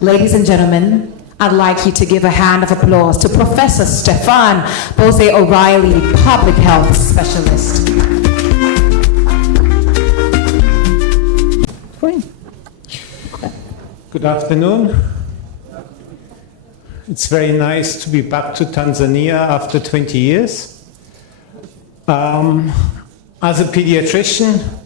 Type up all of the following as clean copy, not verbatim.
Ladies and gentlemen, I'd like you to give a hand of applause to Professor Stefan Bose O'Reilly, Public Health Specialist. Fine. Good afternoon. It's very nice to be back to Tanzania after 20 years. As a pediatrician,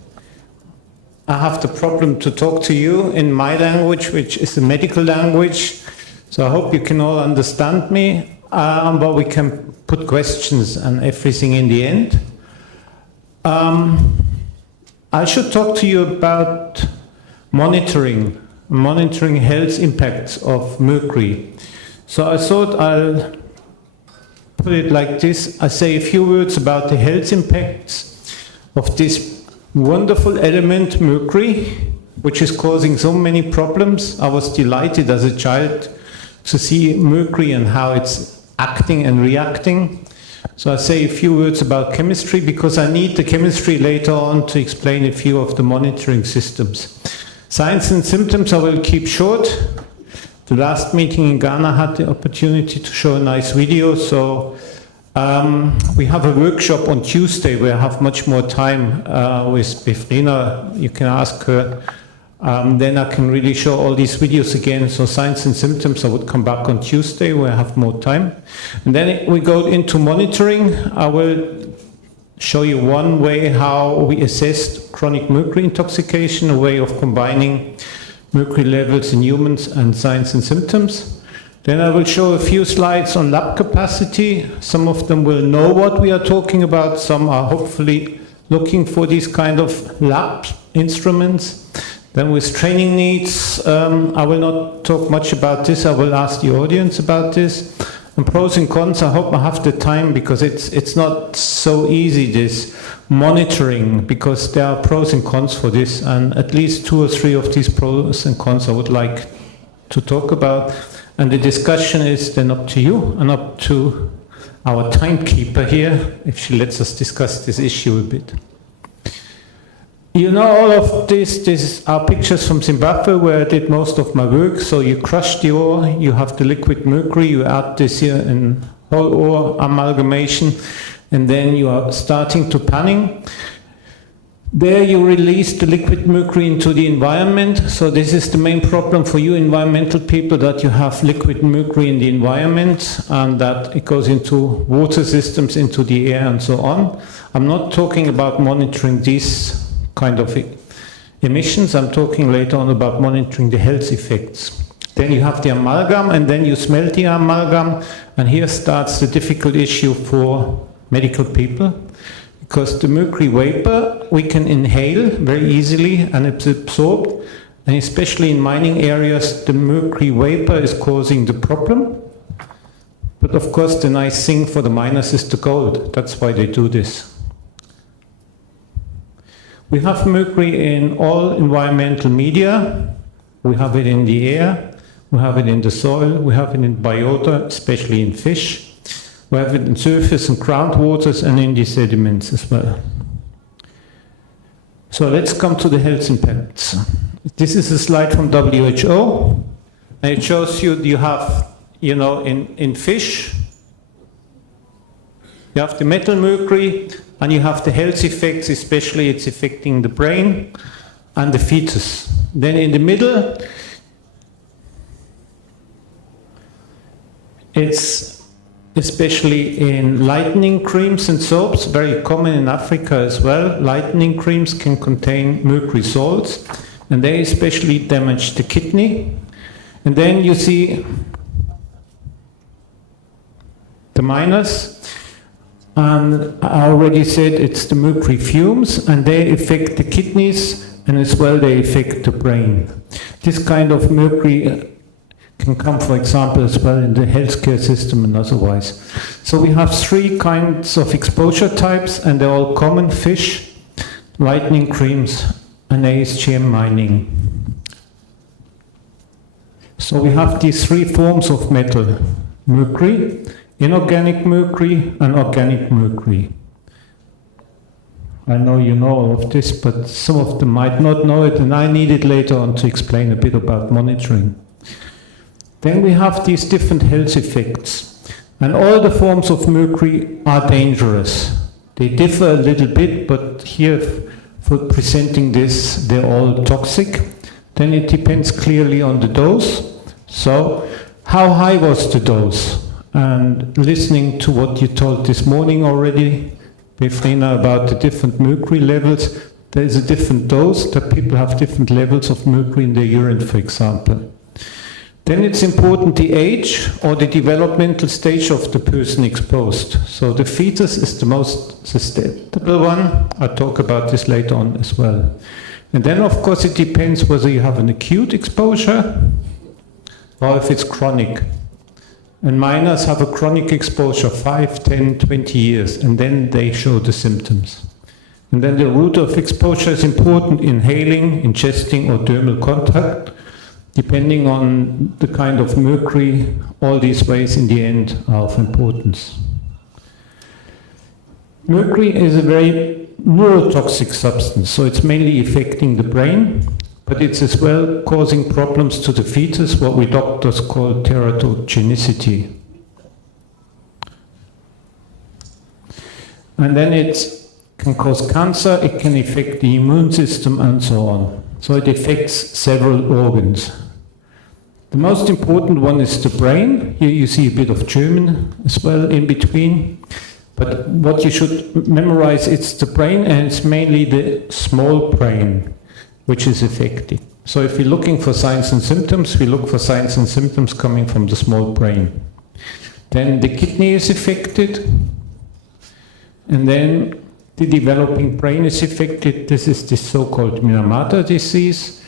I have the problem to talk to you in my language, which is the medical language. So I hope you can all understand me, but we can put questions and everything in the end. I should talk to you about monitoring health impacts of mercury. So I thought I'll put it like this. I say a few words about the health impacts of this wonderful element, mercury, which is causing so many problems. I was delighted as a child to see mercury and how it's acting and reacting. So I say a few words about chemistry because I need the chemistry later on to explain a few of the monitoring systems. Signs and symptoms I will keep short. The last meeting in Ghana had the opportunity to show a nice video, so we have a workshop on Tuesday where I have much more time with Rina. You can ask her. Then I can really show all these videos again. So signs and symptoms, I would come back on Tuesday where I have more time. And then we go into monitoring. I will show you one way how we assess chronic mercury intoxication, a way of combining mercury levels in humans and signs and symptoms. Then I will show a few slides on lab capacity. Some of them will know what we are talking about. Some are hopefully looking for these kind of lab instruments. Then with training needs, I will not talk much about this. I will ask the audience about this. And pros and cons, I hope I have the time because it's not so easy, this monitoring, because there are pros and cons for this. And at least 2 or 3 of these pros and cons I would like to talk about. And the discussion is then up to you and up to our timekeeper here, if she lets us discuss this issue a bit. You know, all of this are pictures from Zimbabwe where I did most of my work. So you crush the ore, you have the liquid mercury, you add this here in whole ore amalgamation, and then you are starting to panning. There you release the liquid mercury into the environment. So this is the main problem for you environmental people, that you have liquid mercury in the environment and that it goes into water systems, into the air and so on. I'm not talking about monitoring these kind of emissions. I'm talking later on about monitoring the health effects. Then you have the amalgam and then you smelt the amalgam, and here starts the difficult issue for medical people, because the mercury vapor we can inhale very easily and it's absorbed, and especially in mining areas the mercury vapor is causing the problem. But of course the nice thing for the miners is the gold. That's why they do this. We have mercury in all environmental media. We have it in the air, we have it in the soil, we have it in biota, especially in fish. We have it in surface and groundwaters and in the sediments as well. So let's come to the health impacts. This is a slide from WHO, and it shows you have, you know, in fish, you have the metal mercury, and you have the health effects, especially it's affecting the brain and the fetus. Then in the middle, it's especially in lightening creams and soaps, very common in Africa as well. Lightening creams can contain mercury salts, and they especially damage the kidney. And then you see the minus. And I already said it's the mercury fumes, and they affect the kidneys, and as well they affect the brain. This kind of mercury can come, for example, as well in the healthcare system and otherwise. So we have 3 kinds of exposure types, and they're all common: fish, lightening creams, and ASGM mining. So we have these 3 forms of metal: mercury, inorganic mercury, and organic mercury. I know you know all of this, but some of them might not know it, and I need it later on to explain a bit about monitoring. then we have these different health effects. And all the forms of mercury are dangerous. They differ a little bit, but here for presenting this, they're all toxic. Then it depends clearly on the dose. So, how high was the dose? And listening to what you told this morning already, Befrina, about the different mercury levels, there is a different dose, that people have different levels of mercury in their urine, for example. Then it's important the age or the developmental stage of the person exposed. So the fetus is the most susceptible one. I'll talk about this later on as well. And then, of course, it depends whether you have an acute exposure or if it's chronic. And minors have a chronic exposure 5, 10, 20 years, and then they show the symptoms. And then the route of exposure is important: inhaling, ingesting, or dermal contact. Depending on the kind of mercury, all these ways in the end are of importance. Mercury is a very neurotoxic substance, so it's mainly affecting the brain, but it's as well causing problems to the fetus, what we doctors call teratogenicity. And then it can cause cancer, it can affect the immune system, and so on. So it affects several organs. The most important one is the brain. Here you see a bit of German as well in between. But what you should memorize, it's the brain, and it's mainly the small brain which is affected. So if we're looking for signs and symptoms, we look for signs and symptoms coming from the small brain. Then the kidney is affected, and then the developing brain is affected. This is the so-called Minamata disease,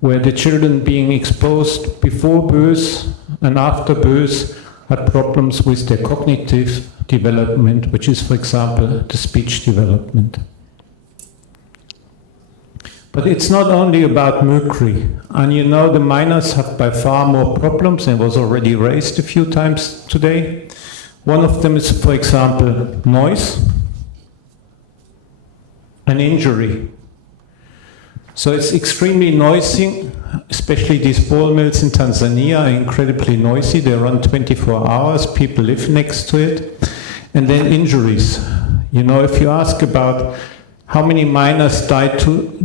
where the children being exposed before birth and after birth had problems with their cognitive development, which is, for example, the speech development. But it's not only about mercury. And you know, the minors have by far more problems, and was already raised a few times today. One of them is, for example, noise and injury. So it's extremely noisy, especially these ball mills in Tanzania are incredibly noisy. They run 24 hours, people live next to it. And then injuries. You know, if you ask about how many miners died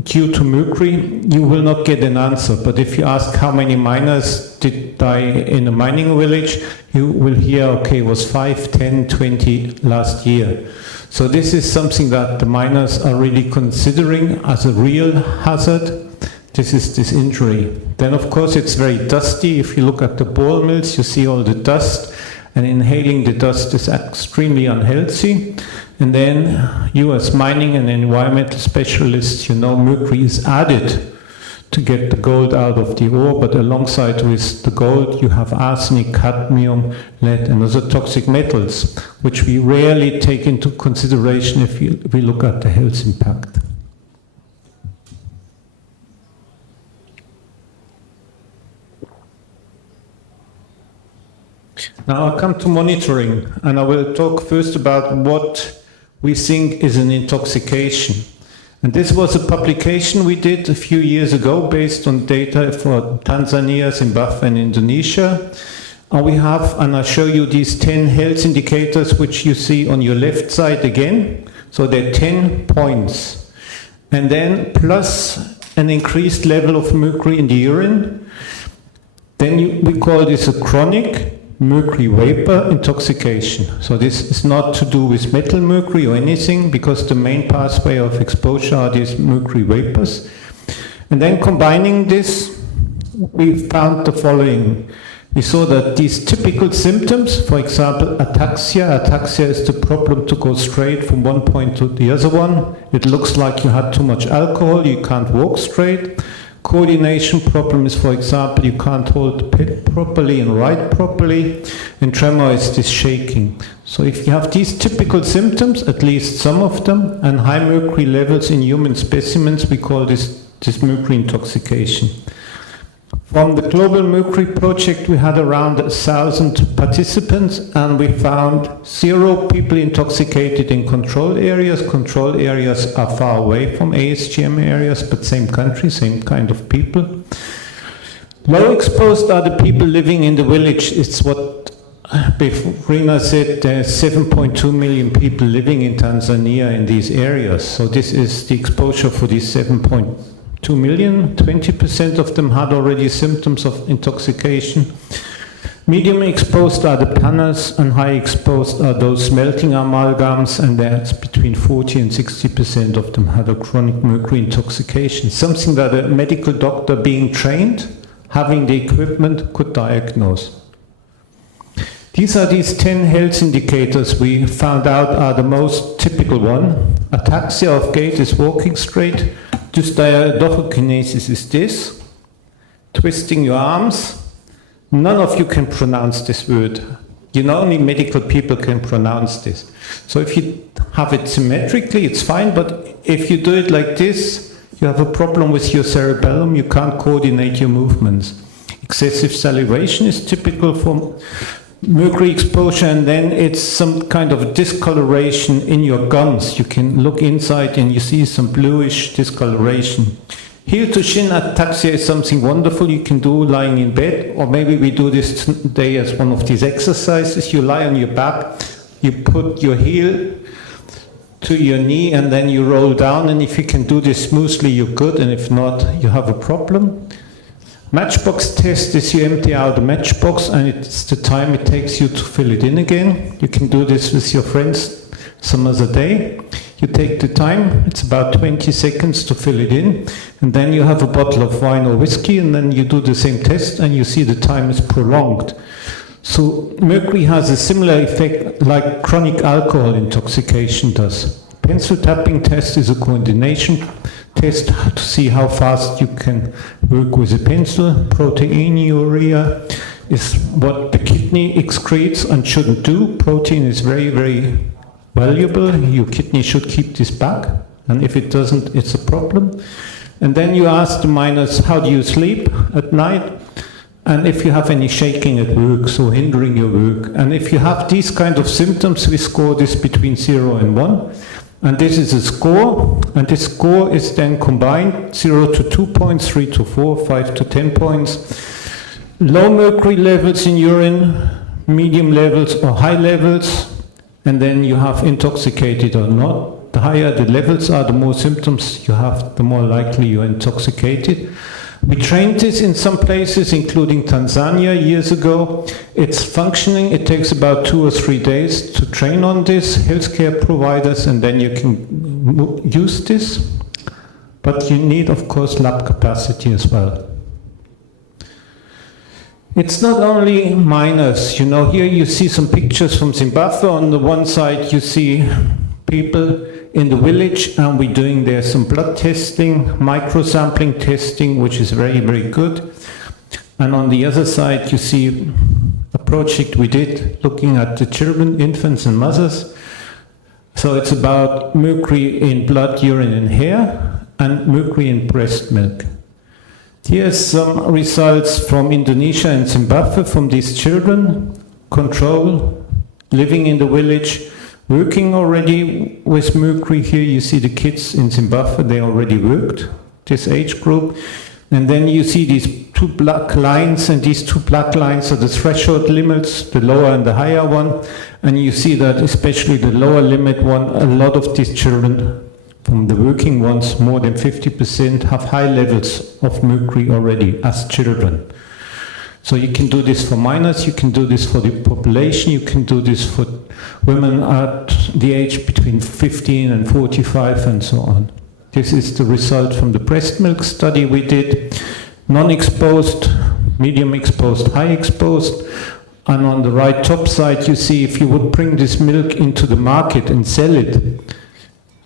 due to mercury, you will not get an answer. But if you ask how many miners did die in a mining village, you will hear, okay, it was 5, 10, 20 last year. So this is something that the miners are really considering as a real hazard. This is this injury. Then of course it's very dusty. If you look at the ball mills, you see all the dust, and inhaling the dust is extremely unhealthy. And then you as mining and environmental specialists, you know, mercury is added to get the gold out of the ore, but alongside with the gold you have arsenic, cadmium, lead and other toxic metals, which we rarely take into consideration if we look at the health impact. Now I'll come to monitoring, and I will talk first about what we think is an intoxication. And this was a publication we did a few years ago based on data for Tanzania, Zimbabwe and Indonesia. And we have, and I'll show you these 10 health indicators which you see on your left side again. So there are 10 points. And then plus an increased level of mercury in the urine. Then we call this a chronic mercury vapor intoxication. So this is not to do with metal mercury or anything, because the main pathway of exposure are these mercury vapors. And then combining this, we found the following. We saw that these typical symptoms, for example, ataxia is the problem to go straight from one point to the other one. It looks like you had too much alcohol, you can't walk straight. Coordination problem is, for example, you can't hold the pen properly and write properly, and tremor is this shaking. So if you have these typical symptoms, at least some of them, and high mercury levels in human specimens, we call this mercury intoxication. From the Global Mercury Project, we had around 1,000 participants, and we found 0 people intoxicated in control areas. Control areas are far away from ASGM areas, but same country, same kind of people. Low exposed are the people living in the village. It's what Rina said, there's 7.2 million people living in Tanzania in these areas. So this is the exposure for these 7.2 million. 20% of them had already symptoms of intoxication. Medium exposed are the planners, and high exposed are those smelting amalgams, and that's between 40 and 60% of them had a chronic mercury intoxication, something that a medical doctor being trained, having the equipment, could diagnose. These are these 10 health indicators we found out are the most typical one. Ataxia of gait is walking straight. Dysdiadochokinesis is this. Twisting your arms. None of you can pronounce this word. You know, only medical people can pronounce this. So if you have it symmetrically, it's fine, but if you do it like this, you have a problem with your cerebellum, you can't coordinate your movements. Excessive salivation is typical for mercury exposure, and then it's some kind of discoloration in your gums. You can look inside and you see some bluish discoloration. Heel to shin ataxia is something wonderful you can do lying in bed, or maybe we do this today as one of these exercises. You lie on your back, you put your heel to your knee, and then you roll down, and if you can do this smoothly, you're good, and if not, you have a problem. Matchbox test is you empty out the matchbox, and it's the time it takes you to fill it in again. You can do this with your friends some other day. You take the time, it's about 20 seconds to fill it in, and then you have a bottle of wine or whiskey, and then you do the same test, and you see the time is prolonged. So mercury has a similar effect like chronic alcohol intoxication does. Pencil tapping test is a coordination test to see how fast you can work with a pencil. Proteinuria is what the kidney excretes and shouldn't do. Protein is very, very valuable. Your kidney should keep this back, and if it doesn't, it's a problem. And then you ask the miners, how do you sleep at night? And if you have any shaking at work, so hindering your work. And if you have these kind of symptoms, we score this between 0 and 1. And this is a score, and this score is then combined 0 to 2 points, 3 to 4, 5 to 10 points. Low mercury levels in urine, medium levels or high levels, and then you have intoxicated or not. The higher the levels are, the more symptoms you have, the more likely you're intoxicated. We trained this in some places, including Tanzania years ago. It's functioning. It takes about 2 or 3 days to train on this, healthcare providers, and then you can use this. But you need, of course, lab capacity as well. It's not only minors. You know, here you see some pictures from Zimbabwe. On the one side, you see people in the village, and we're doing there some blood testing, microsampling testing, which is very, very good. And on the other side, you see a project we did looking at the children, infants and mothers. So it's about mercury in blood, urine and hair, and mercury in breast milk. Here's some results from Indonesia and Zimbabwe from these children. Control, living in the village, working already with mercury. Here you see the kids in Zimbabwe, they already worked, this age group. And then you see these 2 black lines, and these 2 black lines are the threshold limits, the lower and the higher one. And you see that especially the lower limit one, a lot of these children, from the working ones, more than 50% have high levels of mercury already as children. So you can do this for minors, you can do this for the population, you can do this for women at the age between 15 and 45 and so on. This is the result from the breast milk study we did. Non-exposed, medium exposed, high exposed. And on the right top side you see if you would bring this milk into the market and sell it,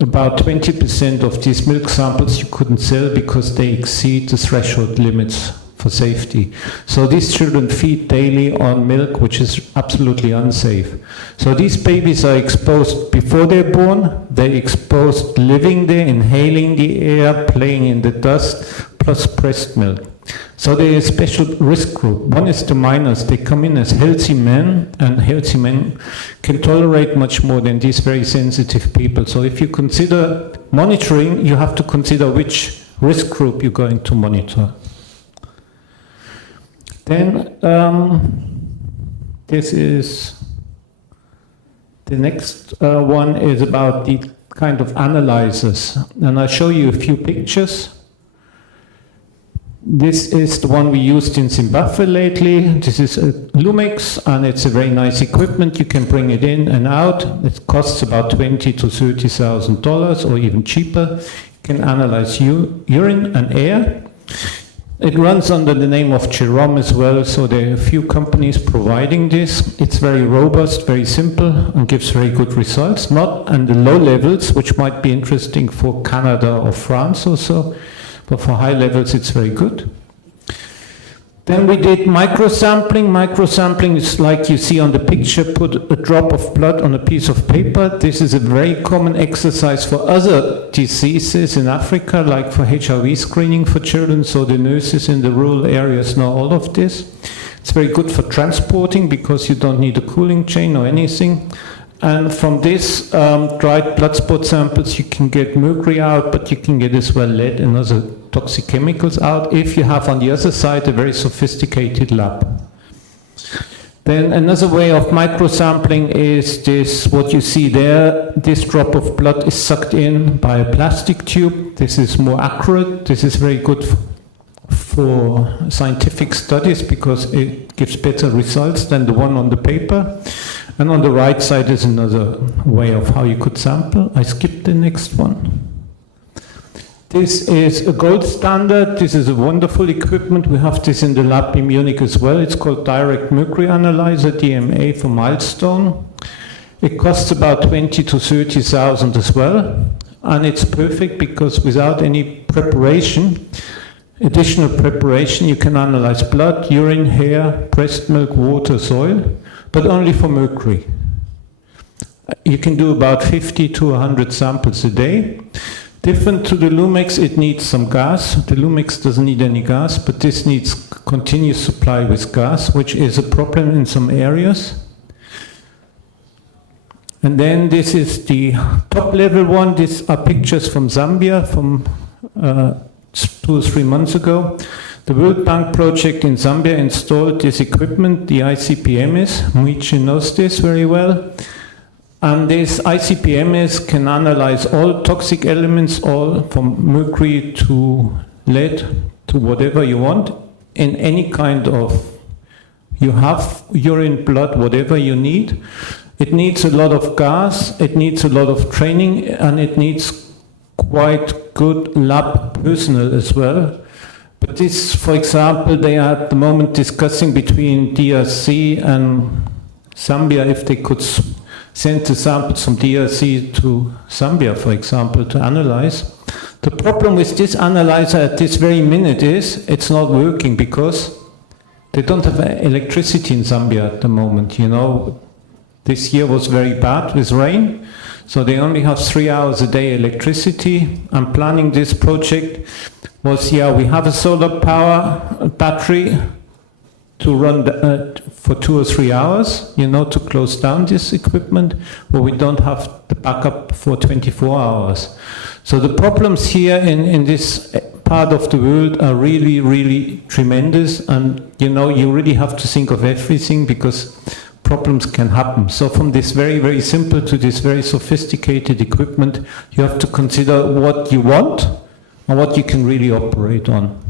about 20% of these milk samples you couldn't sell because they exceed the threshold limits for safety. So these children feed daily on milk, which is absolutely unsafe. So these babies are exposed before they're born, they're exposed living there, inhaling the air, playing in the dust, plus breast milk. So they're a special risk group. One is the minors. They come in as healthy men, and healthy men can tolerate much more than these very sensitive people. So if you consider monitoring, you have to consider which risk group you're going to monitor. Then this is the next one is about the kind of analyzers, and I'll show you a few pictures. This is the one we used in Zimbabwe lately. This is a Lumix, and it's a very nice equipment. You can bring it in and out. It costs about $20,000 to $30,000 or even cheaper. You can analyze urine and air. It runs under the name of Jerome as well, so there are a few companies providing this. It's very robust, very simple, and gives very good results. Not on the low levels, which might be interesting for Canada or France or so, but for high levels it's very good. Then we did microsampling. Microsampling is like you see on the picture, put a drop of blood on a piece of paper. This is a very common exercise for other diseases in Africa, like for HIV screening for children, so the nurses in the rural areas know all of this. It's very good for transporting because you don't need a cooling chain or anything. And from this dried blood spot samples you can get mercury out, but you can get as well lead and other toxic chemicals out if you have on the other side a very sophisticated lab. Then another way of microsampling is this, what you see there. This drop of blood is sucked in by a plastic tube. This is more accurate. This is very good for scientific studies because it gives better results than the one on the paper. And on the right side is another way of how you could sample. I skipped the next one. This is a gold standard. This is a wonderful equipment. We have this in the lab in Munich as well. It's called Direct Mercury Analyzer, DMA for Milestone. It costs about $20,000 to $30,000 as well. And it's perfect because without any preparation, additional preparation, you can analyze blood, urine, hair, breast milk, water, soil, but only for mercury. You can do about 50 to 100 samples a day. Different to the Lumix, it needs some gas. The Lumix doesn't need any gas, but this needs continuous supply with gas, which is a problem in some areas. And then this is the top level one. These are pictures from Zambia from 2 or 3 months ago. The World Bank project in Zambia installed this equipment, the ICP-MS. Muichi knows this very well. And this ICP-MS can analyze all toxic elements, all from mercury to lead to whatever you want, in any kind of, you have urine, blood, whatever you need. It needs a lot of gas, it needs a lot of training, and it needs quite good lab personnel as well. But this, for example, they are at the moment discussing between DRC and Zambia if they could send the samples from DRC to Zambia, for example, to analyze. The problem with this analyzer at this very minute is it's not working because they don't have electricity in Zambia at the moment. You know, this year was very bad with rain, so they only have 3 hours a day electricity. I'm planning this project was, we have a solar power battery to run for 2 or 3 hours, to close down this equipment, but we don't have the backup for 24 hours. So the problems here in this part of the world are really, really tremendous, and you really have to think of everything because problems can happen. So from this very, very simple to this very sophisticated equipment, you have to consider what you want and what you can really operate on.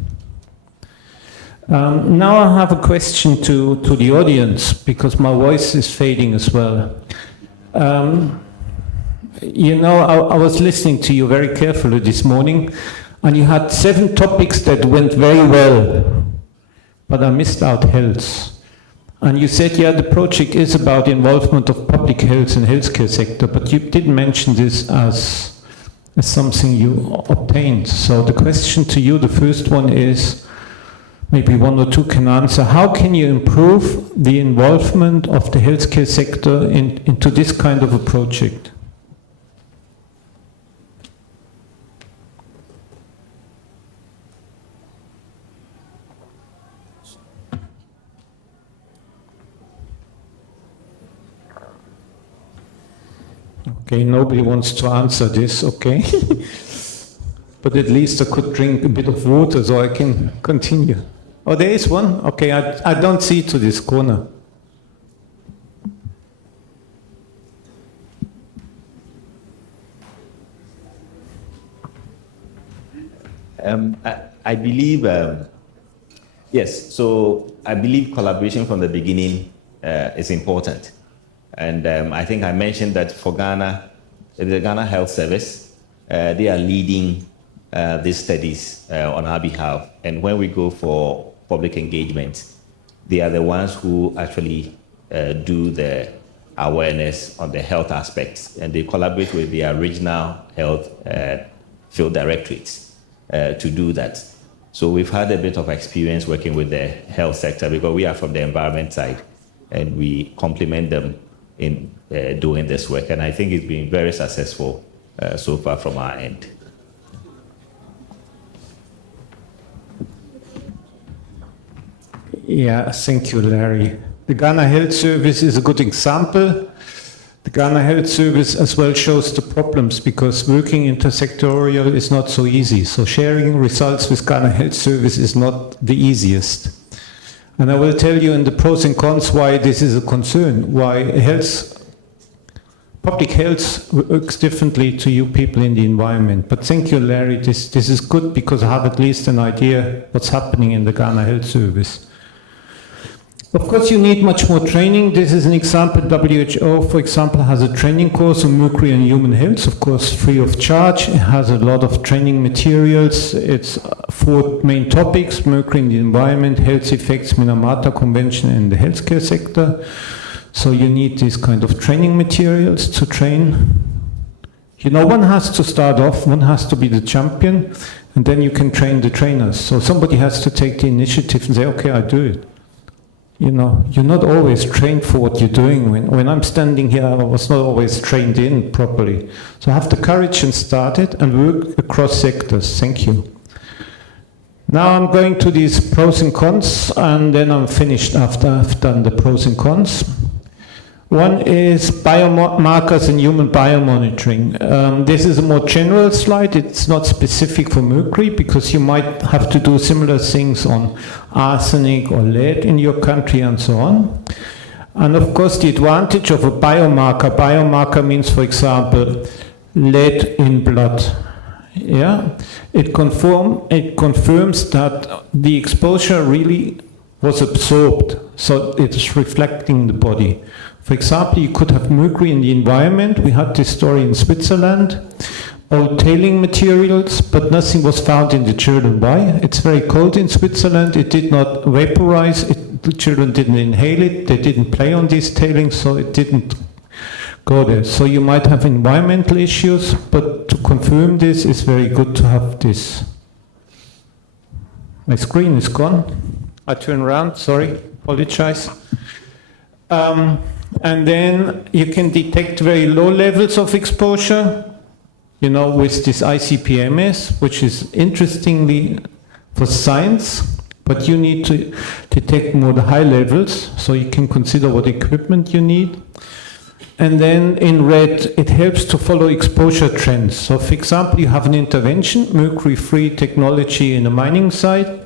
Now I have a question to the audience, because my voice is fading as well. I was listening to you very carefully this morning, and you had 7 topics that went very well, but I missed out health. And you said, the project is about involvement of public health and healthcare sector, but you didn't mention this as something you obtained. So the question to you, the first one is, maybe 1 or 2 can answer. How can you improve the involvement of the healthcare sector into this kind of a project? Okay, nobody wants to answer this, okay. But at least I could drink a bit of water so I can continue. Oh, there is one? Okay, I don't see to this corner. I believe, yes, so I believe collaboration from the beginning is important. And I think I mentioned that for Ghana, the Ghana Health Service, they are leading these studies on our behalf. And when we go for public engagement, they are the ones who actually do the awareness on the health aspects. And they collaborate with their regional health field directorates to do that. So we've had a bit of experience working with the health sector because we are from the environment side and we complement them in doing this work. And I think it's been very successful so far from our end. Yeah, thank you, Larry. The Ghana Health Service is a good example. The Ghana Health Service as well shows the problems because working intersectorial is not so easy. So sharing results with Ghana Health Service is not the easiest. And I will tell you in the pros and cons why this is a concern, why public health works differently to you people in the environment. But thank you, Larry. This is good because I have at least an idea what's happening in the Ghana Health Service. Of course, you need much more training. This is an example. WHO, for example, has a training course on mercury and human health, of course, free of charge. It has a lot of training materials. It's 4 main topics: mercury in the environment, health effects, Minamata Convention, and the healthcare sector. So you need these kind of training materials to train. You know, one has to start off, one has to be the champion, and then you can train the trainers. So somebody has to take the initiative and say, okay, I do it. You know, you're not always trained for what you're doing. When I'm standing here, I was not always trained in properly. So have the courage and start it and work across sectors. Thank you. Now I'm going to these pros and cons, and then I'm finished after I've done the pros and cons. One is biomarkers and human biomonitoring. This is a more general slide. It's not specific for mercury because you might have to do similar things on arsenic or lead in your country and so on. And of course, the advantage of a biomarker means, for example, lead in blood. Yeah, it confirms that the exposure really was absorbed, so it's reflecting the body. For example, you could have mercury in the environment. We had this story in Switzerland. Old tailing materials, but nothing was found in the children. Why? It's very cold in Switzerland. It did not vaporize. The children didn't inhale it. They didn't play on these tailings, so it didn't go there. So you might have environmental issues, but to confirm this, it's very good to have this. My screen is gone. I turn around, sorry, apologize. And then you can detect very low levels of exposure, you know, with this ICP-MS, which is interestingly for science, but you need to detect more the high levels, so you can consider what equipment you need. And then in red, it helps to follow exposure trends. So for example, you have an intervention, mercury-free technology in a mining site,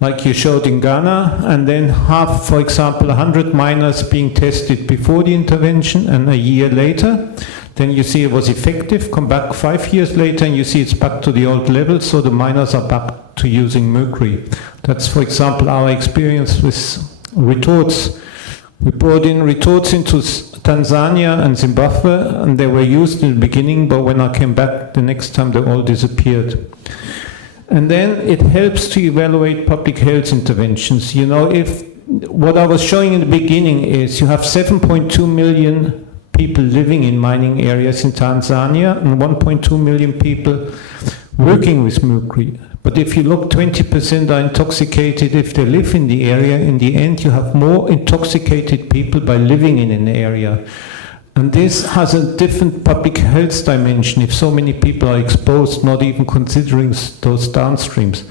like you showed in Ghana, and then have, for example, 100 miners being tested before the intervention and a year later. Then you see it was effective, come back 5 years later and you see it's back to the old level, so the miners are back to using mercury. That's, for example, our experience with retorts. We brought in retorts into Tanzania and Zimbabwe, and they were used in the beginning, but when I came back the next time, they all disappeared. And then it helps to evaluate public health interventions. You know, if what I was showing in the beginning is you have 7.2 million people living in mining areas in Tanzania and 1.2 million people working with mercury. But if you look, 20% are intoxicated if they live in the area. In the end, you have more intoxicated people by living in an area. And this has a different public health dimension if so many people are exposed, not even considering those downstreams.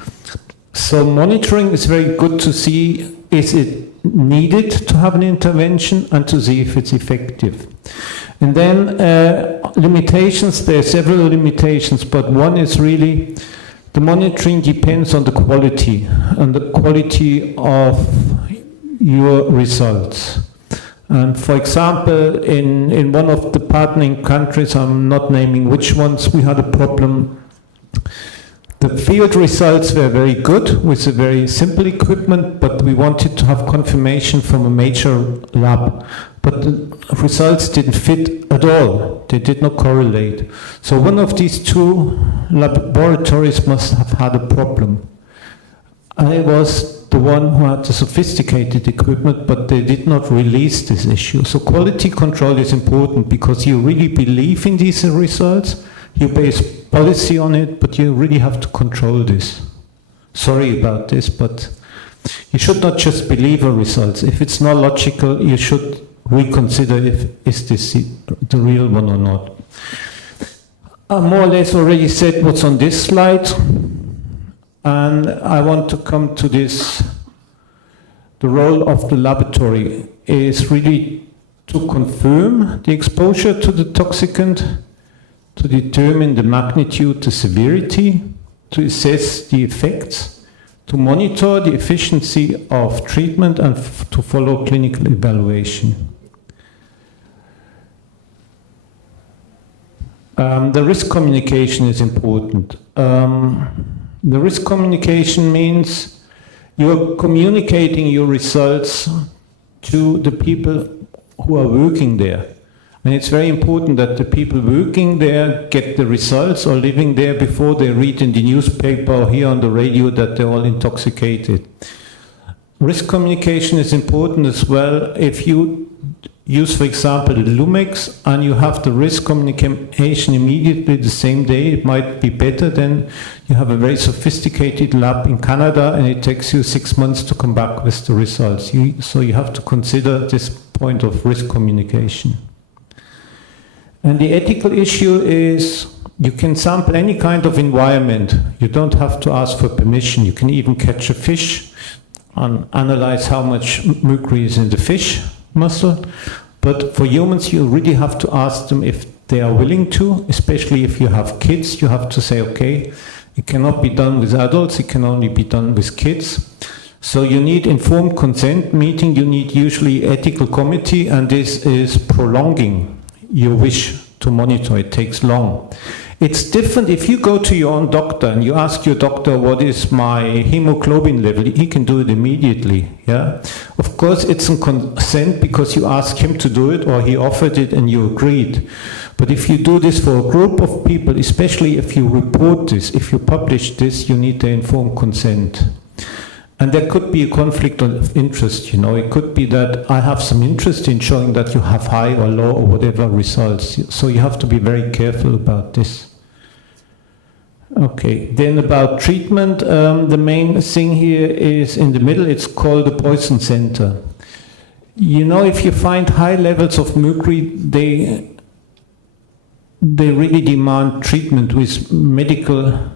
So monitoring is very good to see, is it needed to have an intervention, and to see if it's effective. And then limitations, there are several limitations, but one is really The monitoring depends on the quality of your results. And for example, in one of the partnering countries, I'm not naming which ones, we had a problem. The field results were very good with a very simple equipment, but we wanted to have confirmation from a major lab. But the results didn't fit at all. They did not correlate. So one of these two laboratories must have had a problem. I was the one who had the sophisticated equipment, but they did not release this issue. So quality control is important because you really believe in these results, you base policy on it, but you really have to control this. Sorry about this, but you should not just believe in results. If it's not logical, you should reconsider is this the real one or not. I more or less already said what's on this slide, and I want to come to this. The role of the laboratory is really to confirm the exposure to the toxicant, to determine the magnitude, the severity, to assess the effects, to monitor the efficiency of treatment, and to follow clinical evaluation. The risk communication is important. The risk communication means you're communicating your results to the people who are working there. And it's very important that the people working there get the results or living there before they read in the newspaper or hear on the radio that they're all intoxicated. Risk communication is important as well. If you use, for example, the Lumex and you have the risk communication immediately the same day, it might be better than you have a very sophisticated lab in Canada and it takes you 6 months to come back with the results. So you have to consider this point of risk communication. And the ethical issue is you can sample any kind of environment. You don't have to ask for permission. You can even catch a fish and analyze how much mercury is in the fish muscle. But for humans, you really have to ask them if they are willing to, especially if you have kids. You have to say, okay, it cannot be done with adults, it can only be done with kids. So you need informed consent meeting, you need usually ethical committee, and this is prolonging your wish to monitor. It takes long. It's different if you go to your own doctor and you ask your doctor, what is my hemoglobin level? He can do it immediately. Yeah. Of course, it's a consent because you ask him to do it or he offered it and you agreed. But if you do this for a group of people, especially if you report this, if you publish this, you need the informed consent. And there could be a conflict of interest, you know. It could be that I have some interest in showing that you have high or low or whatever results. So you have to be very careful about this. Okay, then about treatment, the main thing here is in the middle, it's called the poison center. You know, if you find high levels of mercury, they really demand treatment with medical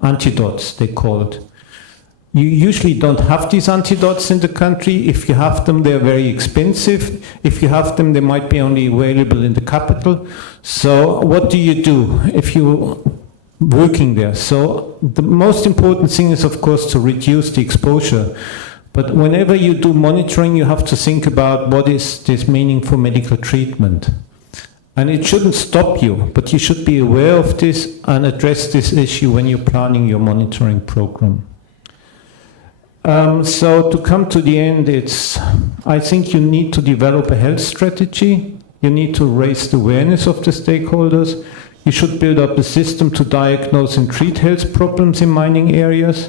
antidotes, they call it. You usually don't have these antidotes in the country. If you have them, they're very expensive. If you have them, they might be only available in the capital. So what do you do if you're working there? So the most important thing is, of course, to reduce the exposure. But whenever you do monitoring, you have to think about what is this meaning for medical treatment. And it shouldn't stop you, but you should be aware of this and address this issue when you're planning your monitoring program. So to come to the end, I think you need to develop a health strategy. You need to raise the awareness of the stakeholders. You should build up a system to diagnose and treat health problems in mining areas.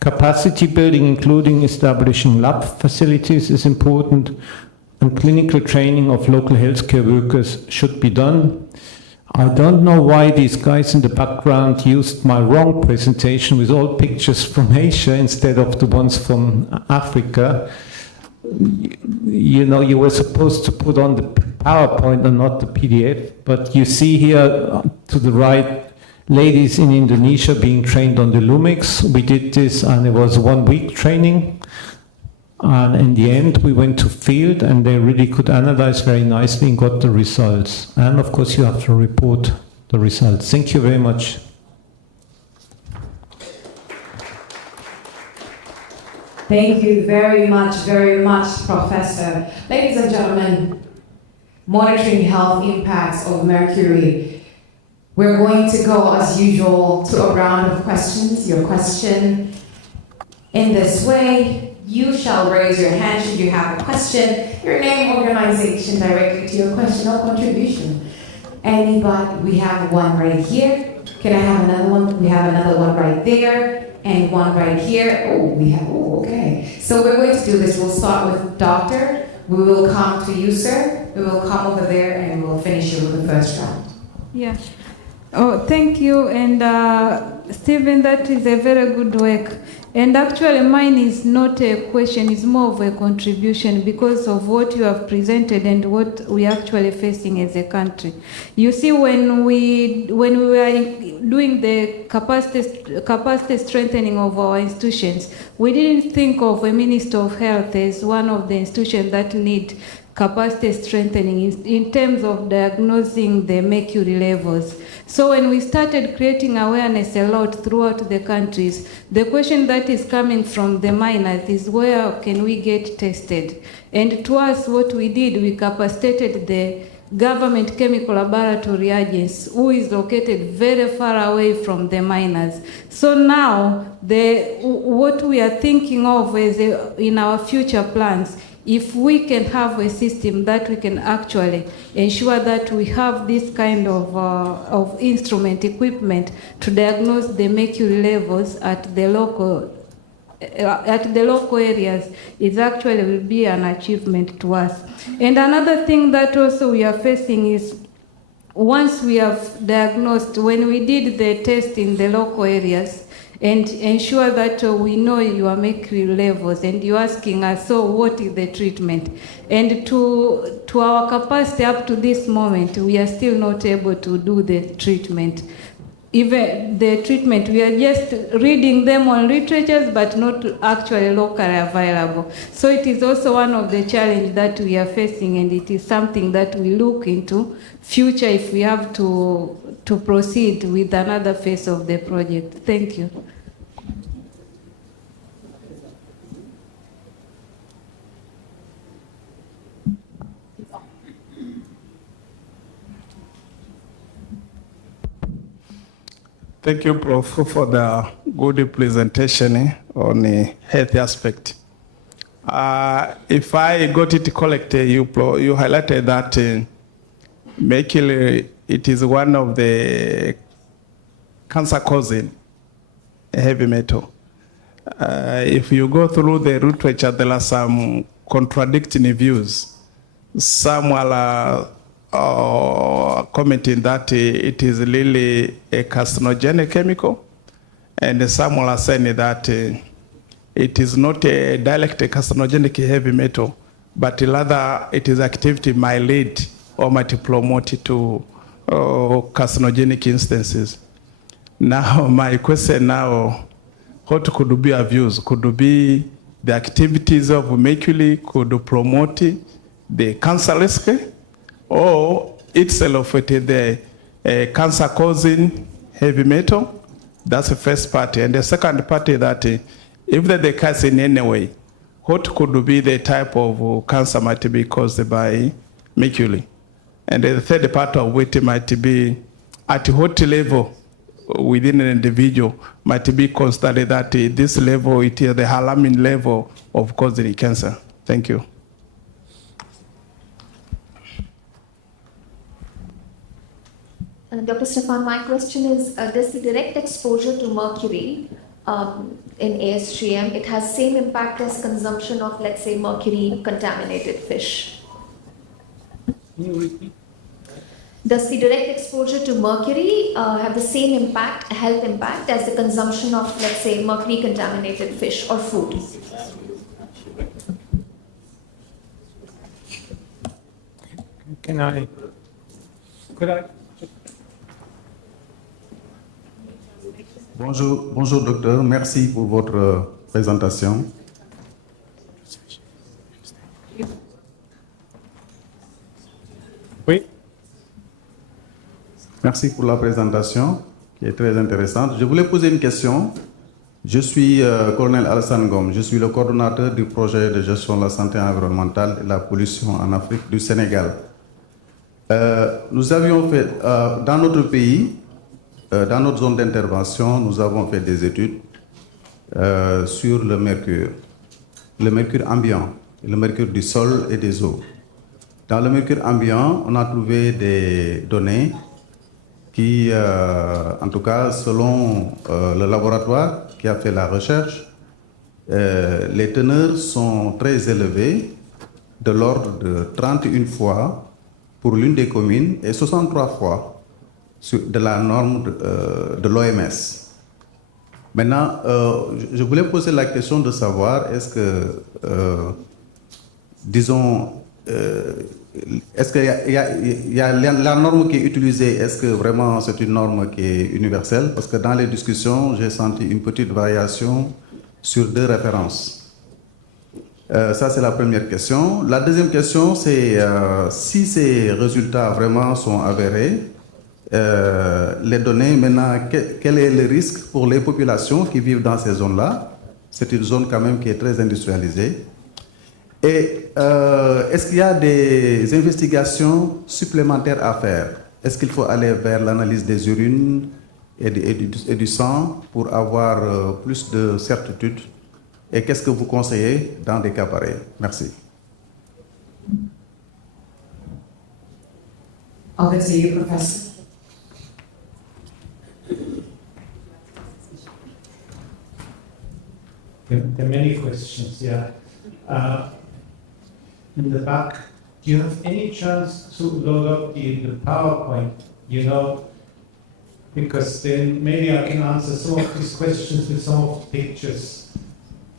Capacity building, including establishing lab facilities, is important. And clinical training of local healthcare workers should be done. I don't know why these guys in the background used my wrong presentation with all pictures from Asia instead of the ones from Africa. You know, you were supposed to put on the PowerPoint and not the PDF, but you see here to the right, ladies in Indonesia being trained on the Lumix. We did this and it was 1 week training. And in the end, we went to field and they really could analyze very nicely and got the results. And of course, you have to report the results. Thank you very much. Thank you very much, Professor. Ladies and gentlemen, monitoring health impacts of mercury. We're going to go, as usual, to a round of questions. Your question in this way. You shall raise your hand should you have a question, your name, organization directly to your question or contribution. Anybody? We have one right here. Can I have another one? We have another one right there and one right here. Okay. So we're going to do this. We'll start with Doctor. We will come to you, sir. We will come over there and we'll finish you with the first round. Yeah. Oh, thank you. And Stephen, that is a very good work. And actually mine is not a question, it's more of a contribution because of what you have presented and what we are actually facing as a country. You see, when we were doing the capacity strengthening of our institutions, we didn't think of a Minister of Health as one of the institutions that need capacity strengthening in terms of diagnosing the mercury levels. So when we started creating awareness a lot throughout the countries, the question that is coming from the miners is where can we get tested? And to us, what we did, we capacitated the government chemical laboratory agents who is located very far away from the miners. So now, what we are thinking of is in our future plans, if we can have a system that we can actually ensure that we have this kind of instrument, equipment to diagnose the mercury levels at the local areas, it actually will be an achievement to us. And another thing that also we are facing is once we have diagnosed, when we did the test in the local areas, and ensure that we know your mercury levels, and you're asking us, so what is the treatment? And to our capacity up to this moment, we are still not able to do the treatment. Even the treatment, we are just reading them on literatures, but not actually locally available. So it is also one of the challenges that we are facing, and it is something that we look into future if we have to proceed with another phase of the project. Thank you. Thank you, Prof, for the good presentation on the health aspect. If I got it correct, you highlighted that mercury, it is one of the cancer-causing heavy metal. If you go through the literature, there are some contradicting views. Some are commenting that it is really a carcinogenic chemical, and some are saying that it is not a direct carcinogenic heavy metal, but rather it is activity might lead or might promote to carcinogenic instances. Now, my question now, what could be our views? Could be the activities of mercury could promote the cancer risk, or itself it is the cancer-causing heavy metal? That's the first part. And the second part is that if the case in any way, what could be the type of cancer might be caused by mercury? And the third part of it might be at what level within an individual might be considered that this level, it is the alarming level of causing cancer. Thank you. Dr. Stefan, my question is, does the direct exposure to mercury in ASGM, it has same impact as consumption of, let's say, mercury-contaminated fish? Can you repeat? Does the direct exposure to mercury have the same impact, health impact, as the consumption of, let's say, mercury-contaminated fish or food? Could I? Bonjour docteur, merci pour votre présentation. Oui. Merci pour la présentation qui est très intéressante. Je voulais poser une question Je suis colonel Alassane Ngom, je suis le coordonnateur du projet de gestion de la santé environnementale et la pollution en Afrique du Sénégal. Nous avions fait, dans notre pays, dans notre zone d'intervention, nous avons fait des études sur le mercure ambiant, le mercure du sol et des eaux. Dans le mercure ambiant, on a trouvé des données qui, en tout cas, selon le laboratoire qui a fait la recherche, les teneurs sont très élevées, de l'ordre de 31 fois pour l'une des communes et 63 fois de la norme de l'OMS. Maintenant, je voulais poser la question de savoir, est-ce que, disons, est-ce qu'il y a la norme qui est utilisée, est-ce que vraiment c'est une norme qui est universelle? Parce que dans les discussions, j'ai senti une petite variation sur 2 références. Ça, c'est la première question. La deuxième question, c'est si ces résultats vraiment sont avérés, les données, maintenant, quel est le risque pour les populations qui vivent dans ces zones-là? C'est une zone quand même qui est très industrialisée. Et est-ce qu'il y a des investigations supplémentaires à faire? Est-ce qu'il faut aller vers l'analyse des urines et du sang pour avoir plus de certitude? Et qu'est-ce que vous conseillez dans des cas pareils? Merci. Over to you, Professor. There are many questions, yeah. In the back, do you have any chance to load up the PowerPoint, because then maybe I can answer some of these questions with some of the pictures.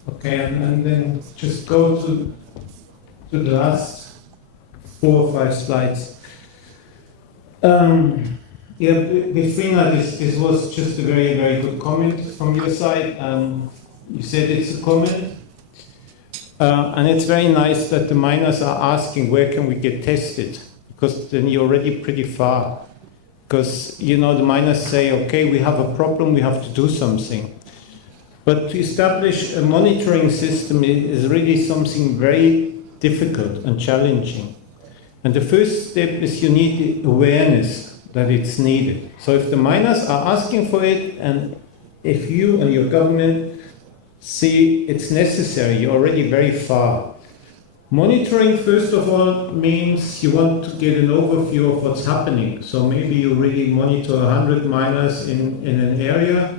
Okay, and then just go to the last 4 or 5 slides. Bettina, this was just a very, very good comment from your side. You said it's a comment. And it's very nice that the miners are asking where can we get tested, because then you're already pretty far. Because, the miners say, okay, we have a problem, we have to do something. But to establish a monitoring system is really something very difficult and challenging. And the first step is you need the awareness that it's needed. So if the miners are asking for it, and if you and your government see it's necessary, you're already very far. Monitoring, first of all, means you want to get an overview of what's happening. So maybe you really monitor 100 miners in an area,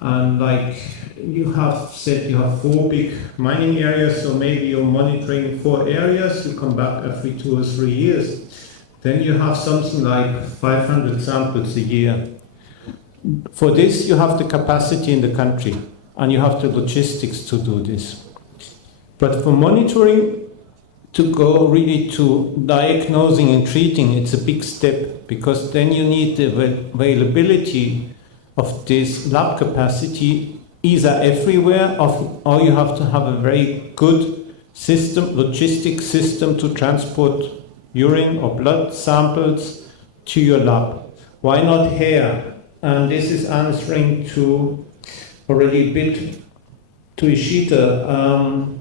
and like you have said, you have 4 big mining areas, so maybe you're monitoring 4 areas, you come back every 2 or 3 years. Then you have something like 500 samples a year. For this, you have the capacity in the country, and you have the logistics to do this. But for monitoring, to go really to diagnosing and treating, it's a big step, because then you need the availability of this lab capacity either everywhere, or you have to have a very good system, logistic system to transport urine or blood samples to your lab. Why not hair? And this is answering to already a bit to Ishita.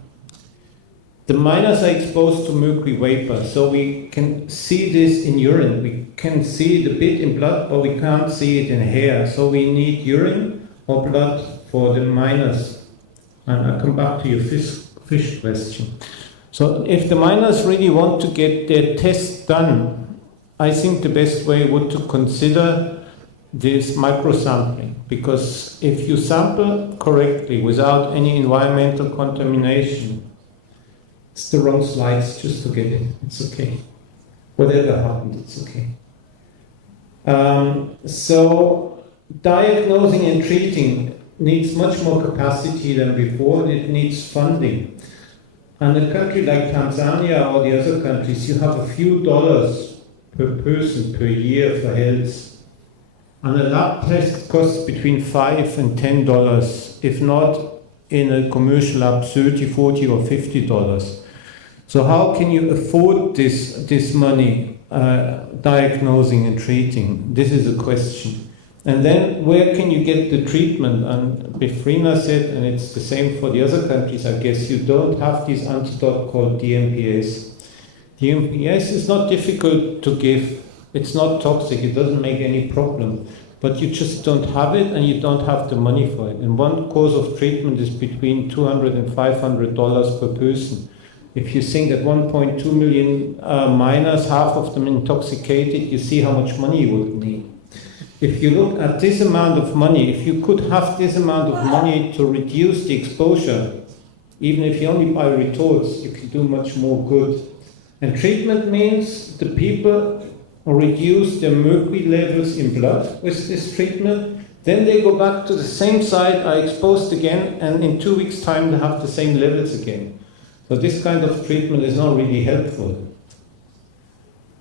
The miners are exposed to mercury vapor, so we can see this in urine. We can see it a bit in blood, but we can't see it in hair. So we need urine or blood for the miners. And I'll come back to your fish question. So if the miners really want to get their tests done, I think the best way would to consider this microsampling, because if you sample correctly without any environmental contamination, it's the wrong slides, just forget it, it's okay. Whatever happened, it's okay. So diagnosing and treating needs much more capacity than before, and it needs funding. And a country like Tanzania or the other countries, you have a few dollars per person per year for health. And a lab test costs between $5 and $10, if not in a commercial lab, $30, $40 or $50. So how can you afford this money, diagnosing and treating? This is a question. And then where can you get the treatment? And Befrina said, and it's the same for the other countries, I guess, you don't have this antidote called DMPS. DMPS is not difficult to give. It's not toxic. It doesn't make any problem. But you just don't have it, and you don't have the money for it. And one course of treatment is between $200 and $500 per person. If you think that 1.2 million miners, half of them intoxicated, you see how much money you would need. If you look at this amount of money, if you could have this amount of money to reduce the exposure, even if you only buy retorts, you can do much more good. And treatment means the people reduce their mercury levels in blood with this treatment, then they go back to the same site, are exposed again, and in 2 weeks' time they have the same levels again. So this kind of treatment is not really helpful.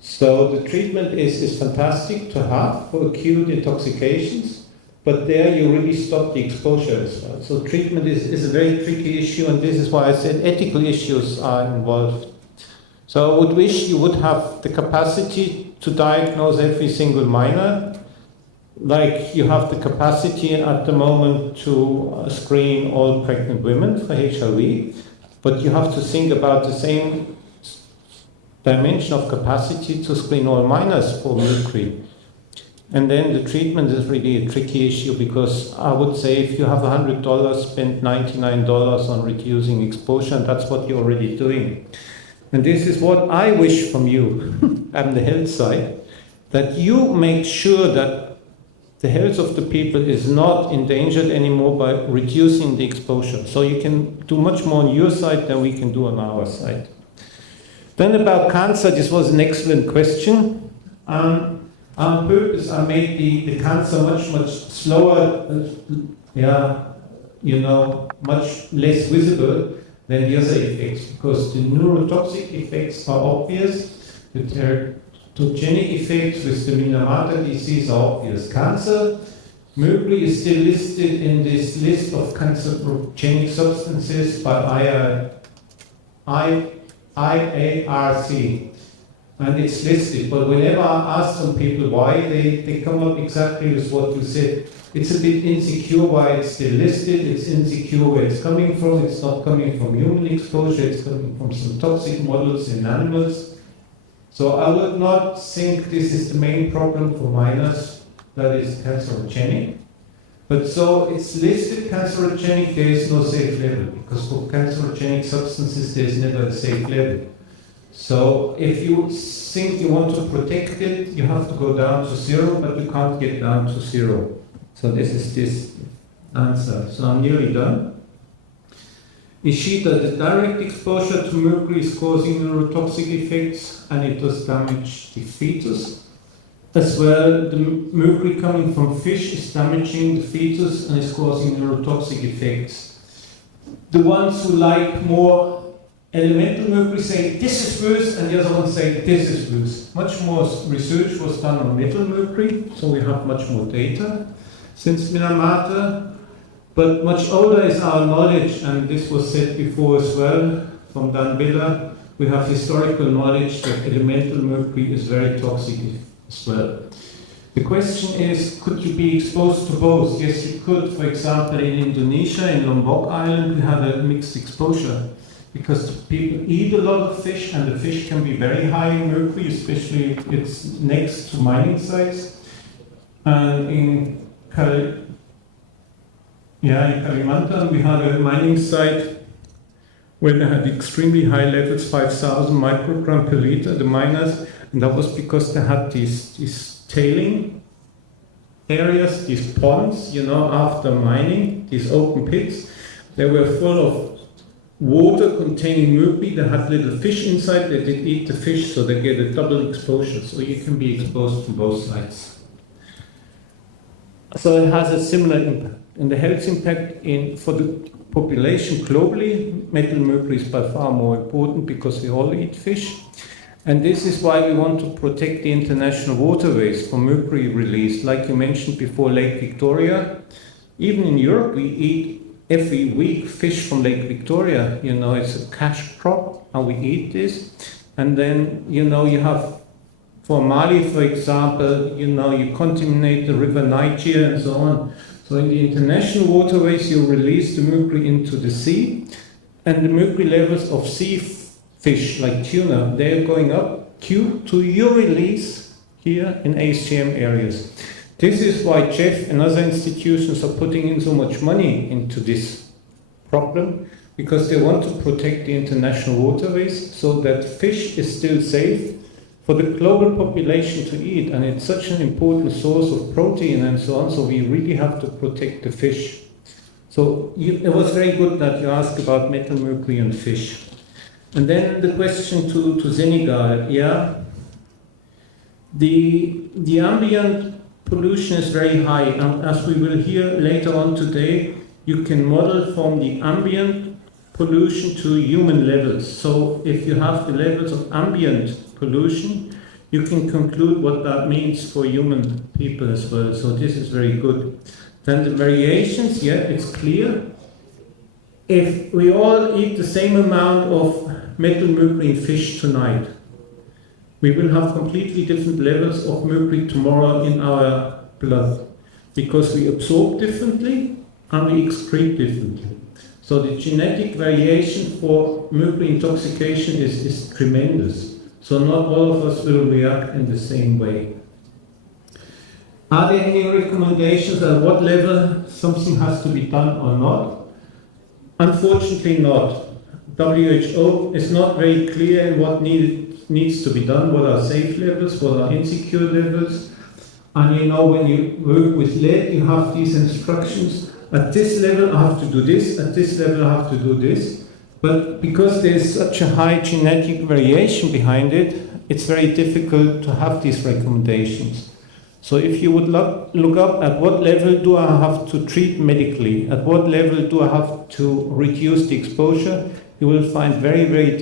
So the treatment is fantastic to have for acute intoxications, but there you really stop the exposure as well. So treatment is a very tricky issue, and this is why I said ethical issues are involved. So I would wish you would have the capacity to diagnose every single miner, like you have the capacity at the moment to screen all pregnant women for HIV, but you have to think about the same dimension of capacity to screen all minors for mercury. And then the treatment is really a tricky issue, because I would say if you have $100, spend $99 on reducing exposure, and that's what you're already doing. And this is what I wish from you on the health side, that you make sure that the health of the people is not endangered anymore by reducing the exposure. So you can do much more on your side than we can do on our side. Then about cancer, this was an excellent question. On purpose, I made the cancer much slower, much less visible than the other effects, because the neurotoxic effects are obvious, the teratogenic effects with the Minamata disease are obvious. Cancer, mercury is still listed in this list of cancerogenic substances by IARC, and it's listed. But whenever I ask some people why, they come up exactly with what you said. It's a bit insecure why it's still listed, it's insecure where it's coming from, it's not coming from human exposure, it's coming from some toxic models in animals. So I would not think this is the main problem for miners, that is cancerogenic. But so it's listed cancerogenic, there is no safe level, because for cancerogenic substances there is never a safe level. So if you think you want to protect it, you have to go down to zero, but you can't get down to zero. So this is this answer. So I'm nearly done. Ishita, the direct exposure to mercury is causing neurotoxic effects, and it does damage the fetus. As well, the mercury coming from fish is damaging the fetus and is causing neurotoxic effects. The ones who like more elemental mercury say this is worse, and the other ones say this is worse. Much more research was done on metal mercury, so we have much more data since Minamata, but much older is our knowledge, and this was said before as well from Dan Biller. We have historical knowledge that elemental mercury is very toxic as well. The question is, could you be exposed to both? Yes, you could. For example, in Indonesia, in Lombok Island, we had a mixed exposure, because people eat a lot of fish, and the fish can be very high in mercury, especially if it's next to mining sites. And in Kalimantan, we had a mining site where they had extremely high levels, 5,000 microgram per liter, the miners, and that was because they had these tailing areas, these ponds, after mining, these open pits. They were full of water containing mercury. They had little fish inside, they did eat the fish, so they get a double exposure, so you can be exposed to both sides. So it has a similar impact. And the health impact for the population globally, metal mercury is by far more important, because we all eat fish. And this is why we want to protect the international waterways from mercury release. Like you mentioned before, Lake Victoria. Even in Europe, we eat every week fish from Lake Victoria. It's a cash crop, and we eat this. And then, you have For Mali, for example, you contaminate the river Niger and so on. So in the international waterways, you release the mercury into the sea, and the mercury levels of sea fish like tuna, they are going up due to your release here in ASTM areas. This is why Jeff and other institutions are putting in so much money into this problem, because they want to protect the international waterways so that fish is still safe for the global population to eat, and it's such an important source of protein and so on, so we really have to protect the fish. So it was very good that you asked about metal mercury and fish. And then the question to Senegal, yeah, the ambient pollution is very high, and as we will hear later on today, you can model from the ambient pollution to human levels. So if you have the levels of ambient pollution, you can conclude what that means for human people as well. So this is very good. Then the variations, yeah, it's clear. If we all eat the same amount of metal mercury in fish tonight, we will have completely different levels of mercury tomorrow in our blood, because we absorb differently and we excrete differently. So the genetic variation for mercury intoxication is tremendous. So not all of us will react in the same way. Are there any recommendations at what level something has to be done or not? Unfortunately not. WHO is not very clear in what needs to be done, what are safe levels, what are insecure levels. And when you work with lead, you have these instructions. At this level, I have to do this. At this level, I have to do this. But because there is such a high genetic variation behind it, it's very difficult to have these recommendations. So if you would look up at what level do I have to treat medically, at what level do I have to reduce the exposure, you will find very, very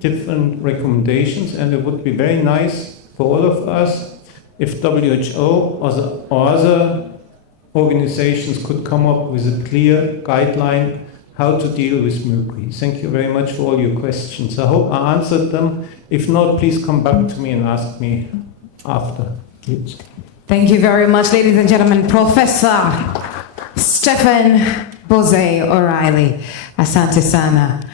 different recommendations, and it would be very nice for all of us if WHO or other organizations could come up with a clear guideline how to deal with mercury. Thank you very much for all your questions. I hope I answered them. If not, please come back to me and ask me after. Please. Thank you very much, ladies and gentlemen. Professor Stephen Bose O'Reilly. Asante sana.